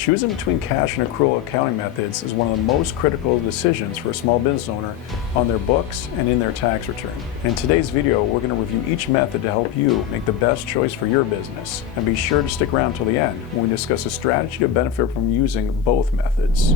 Choosing between cash and accrual accounting methods is one of the most critical decisions for a small business owner on their books and in their tax return. In today's video, we're going to review each method to help you make the best choice for your business. And be sure to stick around till the end when we discuss a strategy to benefit from using both methods.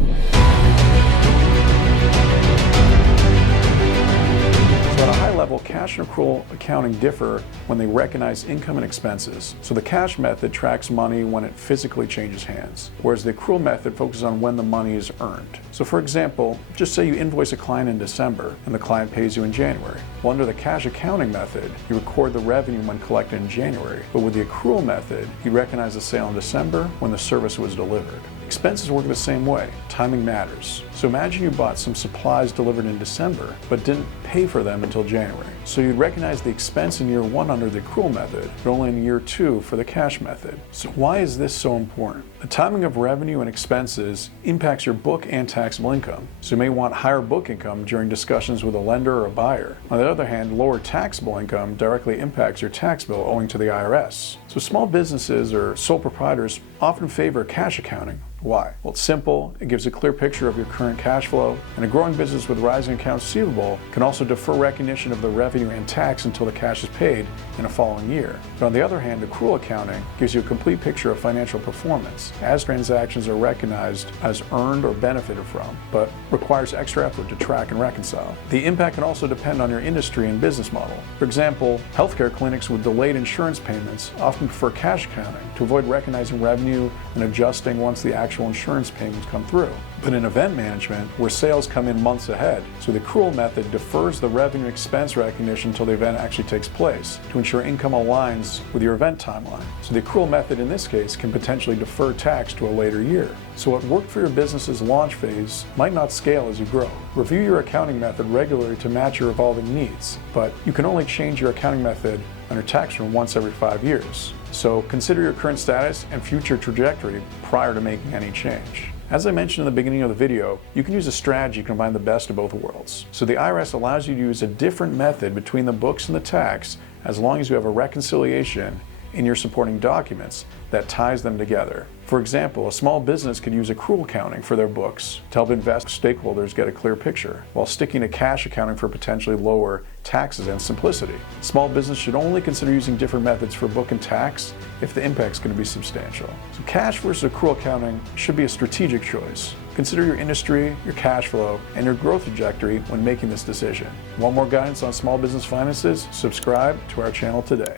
So at a high level, cash and accrual accounting differ when they recognize income and expenses. So the cash method tracks money when it physically changes hands, whereas the accrual method focuses on when the money is earned. So for example, just say you invoice a client in December and the client pays you in January. Well, under the cash accounting method, you record the revenue when collected in January, but with the accrual method, you recognize the sale in December when the service was delivered. Expenses work the same way. Timing matters. So imagine you bought some supplies delivered in December, but didn't pay for them until January. So you'd recognize the expense in year 1 under the accrual method, but only in year 2 for the cash method. So why is this so important? The timing of revenue and expenses impacts your book and taxable income. So you may want higher book income during discussions with a lender or a buyer. On the other hand, lower taxable income directly impacts your tax bill owing to the IRS. So small businesses or sole proprietors often favor cash accounting. Why? Well, it's simple, it gives a clear picture of your current cash flow, and a growing business with rising accounts receivable can also defer recognition of the revenue and tax until the cash is paid in a following year. But on the other hand, accrual accounting gives you a complete picture of financial performance as transactions are recognized as earned or benefited from, but requires extra effort to track and reconcile. The impact can also depend on your industry and business model. For example, healthcare clinics with delayed insurance payments often prefer cash accounting to avoid recognizing revenue and adjusting once the actual insurance payments come through. But in event management, where sales come in months ahead, so the accrual method defers the revenue expense recognition until the event actually takes place to ensure income aligns with your event timeline. So the accrual method in this case can potentially defer tax to a later year. So what worked for your business's launch phase might not scale as you grow. Review your accounting method regularly to match your evolving needs, but you can only change your accounting method on your tax return once every 5 years. So consider your current status and future trajectory prior to making any change. As I mentioned in the beginning of the video, you can use a strategy to combine the best of both worlds. So the IRS allows you to use a different method between the books and the tax as long as you have a reconciliation in your supporting documents that ties them together. For example, a small business could use accrual accounting for their books to help stakeholders get a clear picture, while sticking to cash accounting for potentially lower taxes and simplicity. Small business should only consider using different methods for book and tax if the impact's going to be substantial. So cash versus accrual accounting should be a strategic choice. Consider your industry, your cash flow, and your growth trajectory when making this decision. Want more guidance on small business finances? Subscribe to our channel today.